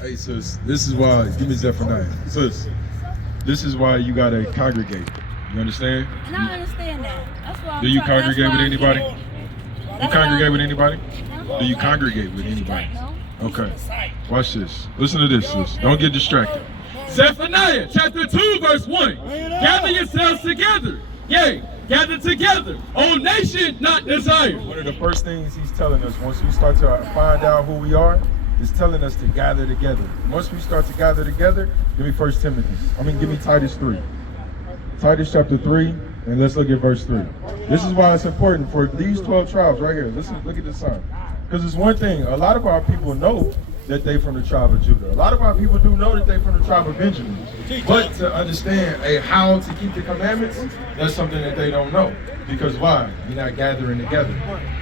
Hey, sis, this is why, give me Zephaniah. Sis, this is why you gotta congregate. You understand? And I understand that. That's why Do you congregate with anybody? You congregate with anybody? Do you congregate with anybody? No. Okay. Watch this. Listen to this, sis. Don't get distracted. Zephaniah chapter 2, verse 1. Gather yourselves together. Yea, gather together. O nation not desired. One of the first things he's telling us, once we start to find out who we are, is telling us to gather together. Once we start to gather together, give me give me Titus 3. Titus chapter 3, and let's look at verse 3. This is why it's important for these 12 tribes right here. Listen, look at this sign. Because it's one thing, a lot of our people know that they from the tribe of Judah. A lot of our people do know that they from the tribe of Benjamin. But to understand how to keep the commandments, that's something that they don't know. Because why? We're not gathering together.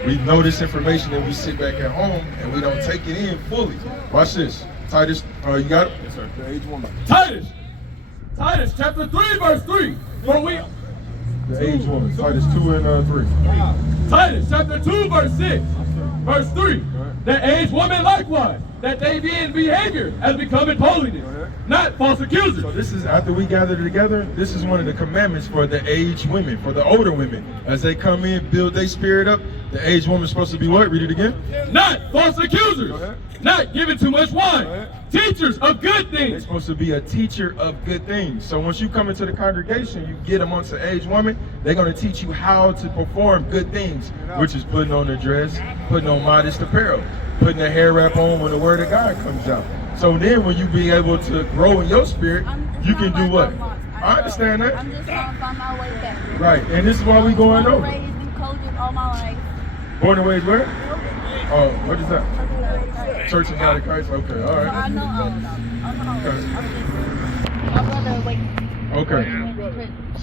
We know this information and we sit back at home and we don't take it in fully. Watch this. Titus, you got it? Yes, sir. The age woman. Titus chapter 3, verse 3. For we... The age woman. Titus 2 and 3. Titus chapter 2, verse 6. Verse 3. The aged woman likewise, that they be in behavior as becoming holiness, not false accusers. So this is, after we gather together, this is one of the commandments for the aged women, for the older women. As they come in, build their spirit up, the aged woman is supposed to be what? Read it again. Not false accusers, not giving too much wine, teachers of good things. They're supposed to be a teacher of good things. So once you come into the congregation, you get amongst the aged woman, they're going to teach you how to perform good things, which is putting on the dress, putting on modest apparel, putting a hair wrap on when the word of God comes out. So then when you be able to grow in your spirit, you can do what? I understand that. I'm just trying to find my way back. Right, and this is why we going over. Raised in Colgate all my life. Born and raised where? Oh, what is that? Church of God in Christ? Okay, all right. I know, my brother waiting. Okay.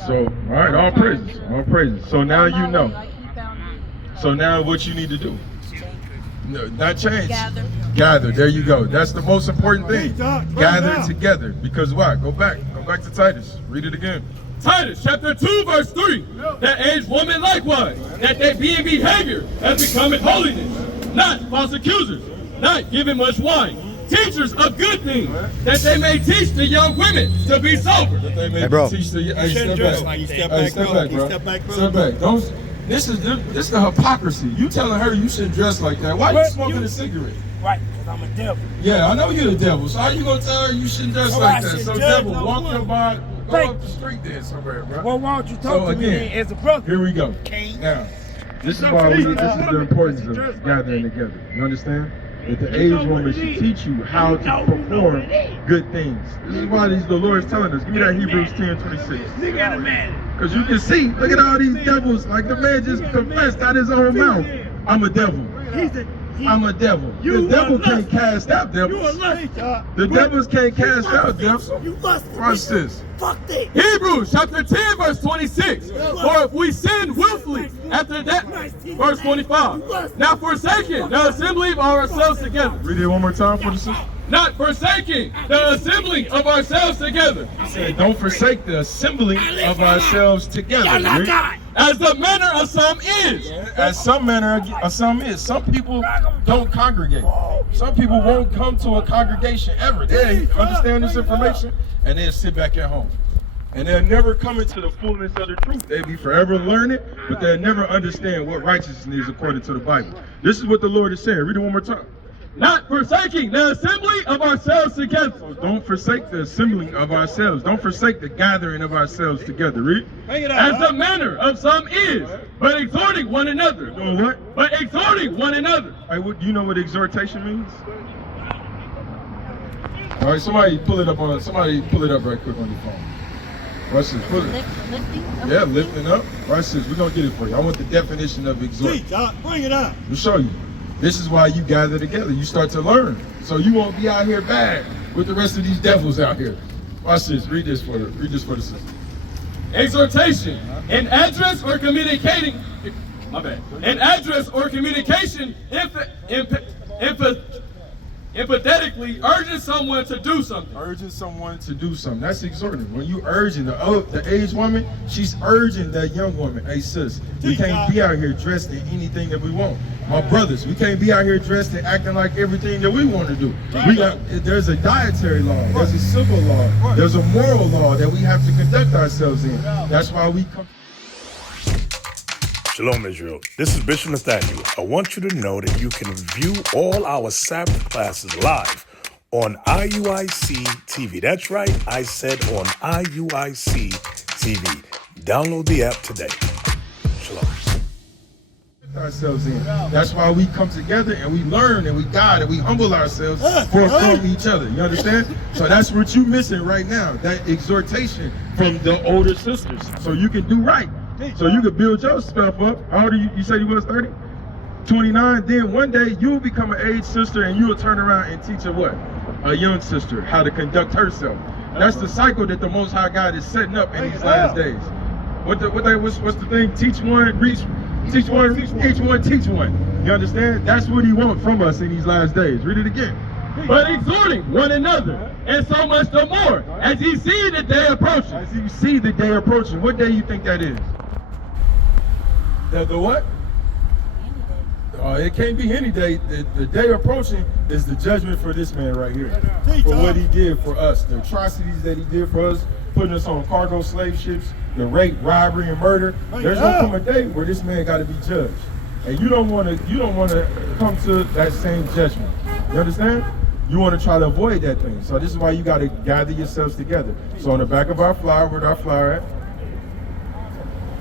So, all right, all praises, all praises. So now you know. So now what you need to do? No, not change. Gather. There you go. That's the most important thing. Gather together. Because why? Go back to Titus. Read it again. Titus chapter 2, verse 3. That aged woman likewise, that they be in behavior as becoming holiness, not false accusers, not giving much wine, teachers of good things, that they may teach the young women to be sober. That they may teach the step back, bro. Step back. Don't. This is the hypocrisy. You telling her you shouldn't dress like that. Why are you smoking a cigarette? Right, because I'm a devil. Yeah, I know you're the devil. So how you gonna tell her you shouldn't dress like that? So devil, walk your body, go up the street there somewhere, bro. Well, why don't you talk to me then as a brother? Here we go. Now, this is why this is the importance of gathering together. You understand? That the aged woman should teach you how to perform good things. This is why the Lord is telling us. Give me that Hebrews 10:26. Look at the man. Because you can see, look at all these devils. Like the man just confessed out his own mouth. I'm a devil. I'm a devil. The devil can't cast out devils. The devils can't cast out devils. Watch this. Fuck that. Hebrews chapter 10, verse 26. For if we sin willfully, after that, verse 25. Now forsaking the assembly of ourselves together. Read it one more time for the sister. Not forsaking the assembling of ourselves together. He said, don't forsake the assembling of ourselves together. As the manner of some is. As some manner of some is. Some people don't congregate. Some people won't come to a congregation ever. They understand this information and they'll sit back at home. And they'll never come into the fullness of the truth. They'll be forever learning, but they'll never understand what righteousness is according to the Bible. This is what the Lord is saying. Read it one more time. Not forsaking the assembly of ourselves together. So don't forsake the assembling of ourselves. Don't forsake the gathering of ourselves together. Read. As the manner of some is, but exhorting one another. Doing what? But exhorting one another. All right, do you know what exhortation means? All right, somebody pull it up right quick on your phone. Watch this. Pull it. Lifting? Yeah, lifting up. Watch this. We're gonna get it for you. I want the definition of exhort. Bring it up. We'll show you. This is why you gather together. You start to learn. So you won't be out here bad with the rest of these devils out here. Watch this. Read this for the sister. Exhortation. An address or communicating. My bad. An address or communication empathetically urging someone to do something. Urging someone to do something. That's exhorting. When you urging the aged woman, she's urging that young woman, hey sis, we can't be out here dressed in anything that we want. My brothers, we can't be out here dressed and acting like everything that we want to do. There's a dietary law, there's a civil law, there's a moral law that we have to conduct ourselves in. That's why we come. Shalom, Israel. This is Bishop Nathaniel. I want you to know that you can view all our Sabbath classes live on IUIC TV. That's right, I said on IUIC TV. Download the app today. Shalom. Ourselves in. That's why we come together and we learn and we guide and we humble ourselves from each other. You understand? So that's what you're missing right now, that exhortation from the older sisters. So you can do right. So you can build your stuff up. How old are you? You said you was 30? 29. Then one day you'll become an aged sister and you'll turn around and teach a young sister how to conduct herself. That's the cycle that the Most High God is setting up in these last days. What's the thing? Teach one, reach. Teach one, teach one. You understand? That's what he wants from us in these last days. Read it again. But exhorting one another, and so much the more, as ye see the day approaching. As you see the day approaching. What day you think that is? The what? It can't be any day. The day approaching is the judgment for this man right here. For what he did for us. The atrocities that he did for us, putting us on cargo slave ships, the rape, robbery, and murder. There's gonna come a day where this man got to be judged, and you don't want to come to that same judgment. You understand? You want to try to avoid that thing. So this is why you got to gather yourselves together. So on the back of our flyer, where's our flyer at?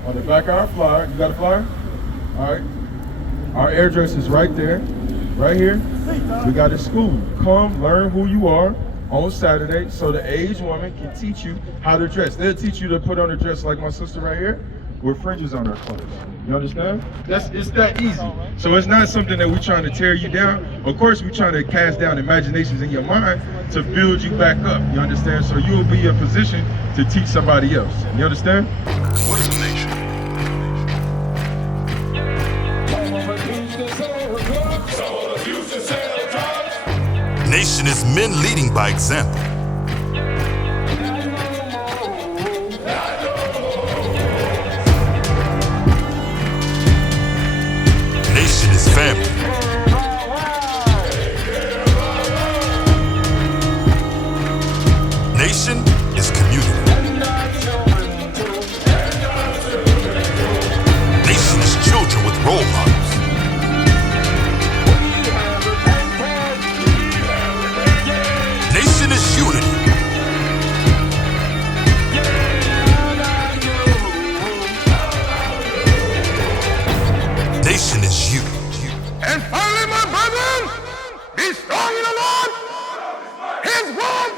On the back of our flyer, you got a flyer? All right. Our address is right there, right here. We got a school. Come learn who you are on Saturday, so the aged woman can teach you how to dress. They'll teach you to put on a dress like my sister right here, with fringes on her clothes. You understand? It's that easy. So it's not something that we're trying to tear you down. Of course, we're trying to cast down imaginations in your mind to build you back up. You understand? So you'll be in a position to teach somebody else. You understand? What is a nation? Nation is men leading by example. Nation is family. Nation is community. Nation is children with role models. Nation is unity. Nation is you. And finally, my brethren, be strong in the Lord. His word